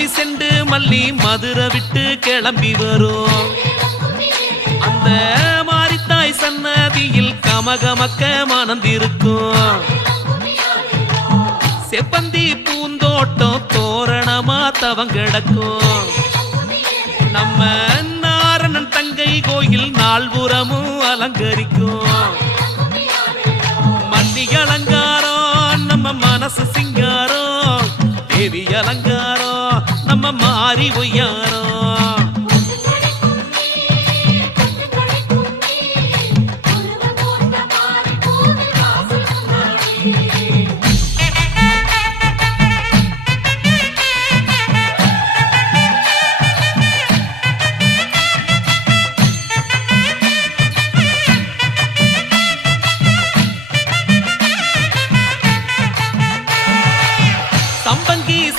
அல்லி cent மல்லி மதுரை விட்டு கிளம்பி வரும் அந்த மாரித்தாய் சன்னதியில் கமகமக்க மணந்திருக்கும் செப்பந்தி பூந்தோட்டம் தோரணமா தவங்கிடக்கும் நம்ம நாரணன் தங்கை கோயில் நால்புறமும் அலங்கரிக்கும் மல்லி அலங்காரம் நம்ம மனசு சிங்காரம் தேவி அலங்காரம் நம்ம மாறி ஒய்யாரம்